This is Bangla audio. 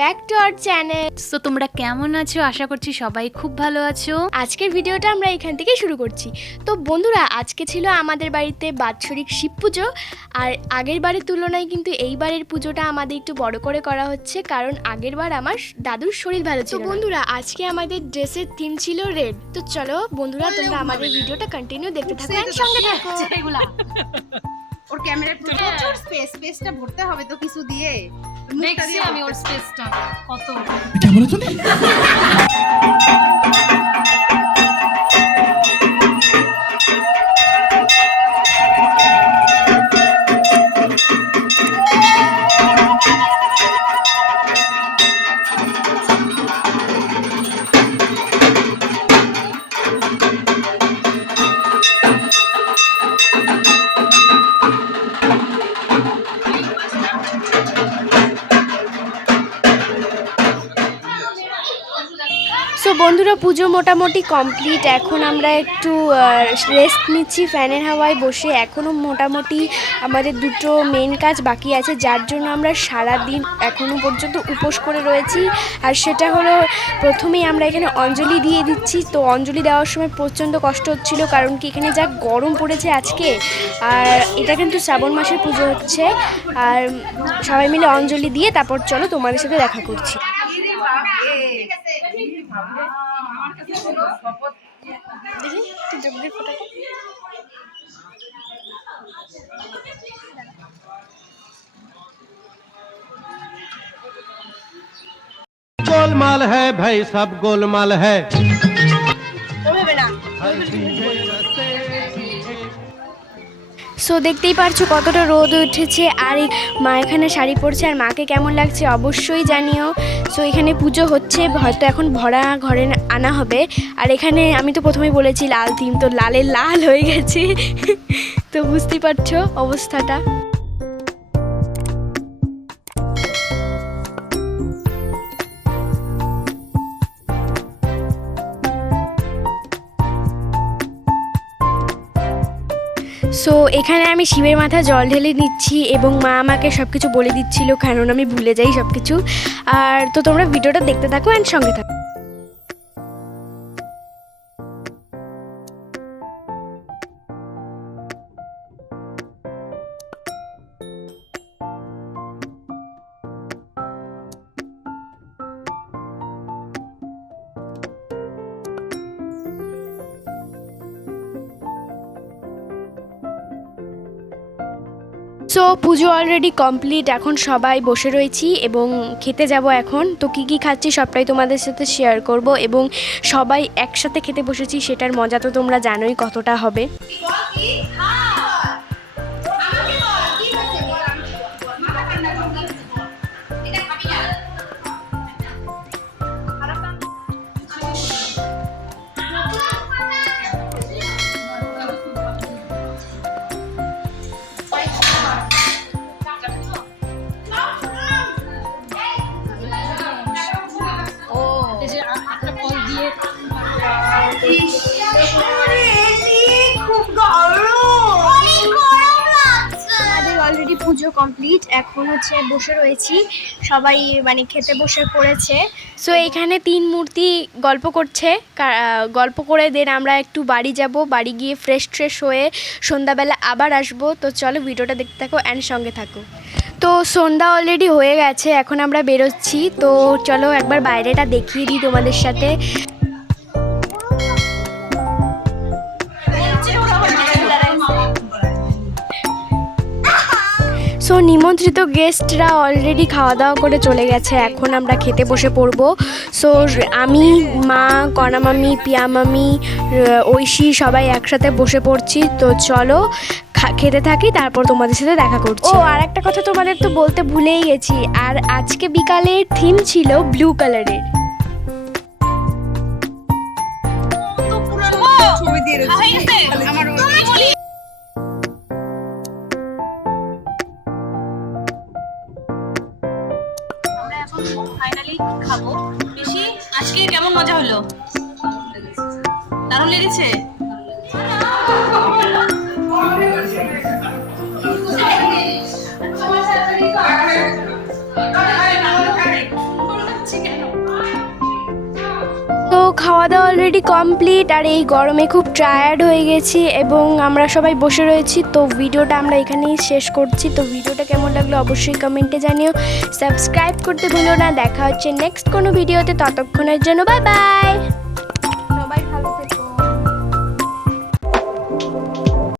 Back to our channel. তো তোমরা কেমন আছো? আশা করছি সবাই খুব ভালো আছো। আজকের ভিডিওটা আমরা এখান থেকে শুরু করছি। তো বন্ধুরা, আজকে ছিল আমাদের বাড়িতে বাৎসরিক শিব পুজো। আর আগের বারের তুলনায় কিন্তু এইবারের পুজোটা আমাদের একটু বড় করে করা হচ্ছে, কারণ আগের বার আমার দাদুর শরীর ভালো ছিল। তো বন্ধুরা, আজকে আমাদের ড্রেসের থিম ছিল রেড। তো চলো বন্ধুরা, তোমরা আমাদের ভিডিওটা কন্টিনিউ দেখতে থাকো, আর সঙ্গে থাকো। ওর ক্যামেরার প্রচুর স্পেসটা ভরতে হবে তো কিছু দিয়ে। দেখছি আমি ওর স্পেসটা কত। क्या बोला तूने? সো বন্ধুরা, পুজো মোটামুটি কমপ্লিট। এখন আমরা একটু রেস্ট নিচ্ছি ফ্যানের হাওয়ায় বসে। এখনও মোটামুটি আমাদের দুটো মেন কাজ বাকি আছে, যার জন্য আমরা সারা দিন এখনও পর্যন্ত উপোস করে রয়েছি। আর সেটা হলো, প্রথমেই আমরা এখানে অঞ্জলি দিয়ে দিচ্ছি। তো অঞ্জলি দেওয়ার সময় প্রচণ্ড কষ্ট হচ্ছিল, কারণ কি এখানে যা গরম পড়েছে আজকে। আর এটা কিন্তু শ্রাবণ মাসের পুজো হচ্ছে। আর সবাই মিলে অঞ্জলি দিয়ে তারপর চলো তোমাদের সাথে দেখা করছি। गोलमाल है भाई, सब गोलमाल है। সো দেখতেই পারছো কতটা রোদ উঠেছে। আর এই মা এখানে শাড়ি পরছে, আর মাকে কেমন লাগছে অবশ্যই জানিও। সো এখানে পুজো হচ্ছে, হয়তো এখন ভরা ঘরে আনা হবে। আর এখানে আমি তো প্রথমেই বলেছি লাল থিম, তো লালে লাল হয়ে গেছে। তো বুঝতেই পারছো অবস্থাটা। সো এখানে আমি শিবের মাথায় জল ঢেলে নিচ্ছি, এবং মা আমাকে সব কিছু বলে দিচ্ছিল, কারণ আমি ভুলে যাই সব কিছু। আর তো তোমরা ভিডিওটা দেখতে থাকো অ্যান্ড সঙ্গে থাকো। সো পুজো অলরেডি কমপ্লিট। এখন সবাই বসে রয়েছি এবং খেতে যাব এখন। তো কী কী খাচ্ছি সবটাই তোমাদের সাথে শেয়ার করব, এবং সবাই একসাথে খেতে বসেছি, সেটার মজা তো তোমরা জানোই কতটা হবে। আমাদের অলরেডি পুজো কমপ্লিট। এখন হচ্ছে বসে রয়েছি, সবাই মানে খেতে বসে পড়েছে। সো এইখানে তিন মূর্তি গল্প করছে, গল্প করে দেন আমরা একটু বাড়ি যাব। বাড়ি গিয়ে ফ্রেশ হয়ে সন্ধ্যাবেলা আবার আসবো। তো চলো ভিডিওটা দেখতে থাকো অ্যান্ড সঙ্গে থাকো। তো সন্ধ্যা অলরেডি হয়ে গেছে, এখন আমরা বেরোচ্ছি। তো চলো একবার বাইরেটা দেখিয়ে দিই তোমাদের সাথে। সো নিমন্ত্রিত গেস্টরা অলরেডি খাওয়া দাওয়া করে চলে গেছে, এখন আমরা খেতে বসে পড়বো। সো আমি, মা, কণা মামি, পিয়া মামি, ঐশী সবাই একসাথে বসে পড়ছি। তো চলো খেতে থাকি, তারপর তোমাদের সাথে দেখা করছি। ও আর একটা কথা তোমাদের তো বলতে ভুলেই গেছি, আর আজকে বিকালের থিম ছিল ব্লু কালারের। ছবি দিয়ে রেখেছি আমার ফাইনালি খাবো। বেশি আজকে কেমন মজা হলো? দারুণ লেগেছে। খাওয়া দাওয়া অলরেডি কমপ্লিট, আর এই গরমে খুব টায়ার্ড হয়ে গেছি এবং আমরা সবাই বসে রয়েছি। তো ভিডিওটা আমরা এখানেই শেষ করছি। তো ভিডিওটা কেমন লাগলো অবশ্যই কমেন্টে জানিও, সাবস্ক্রাইব করতে ভুলো না। দেখা হচ্ছে নেক্সট কোনো ভিডিওতে, ততক্ষণের জন্য বাই বাই।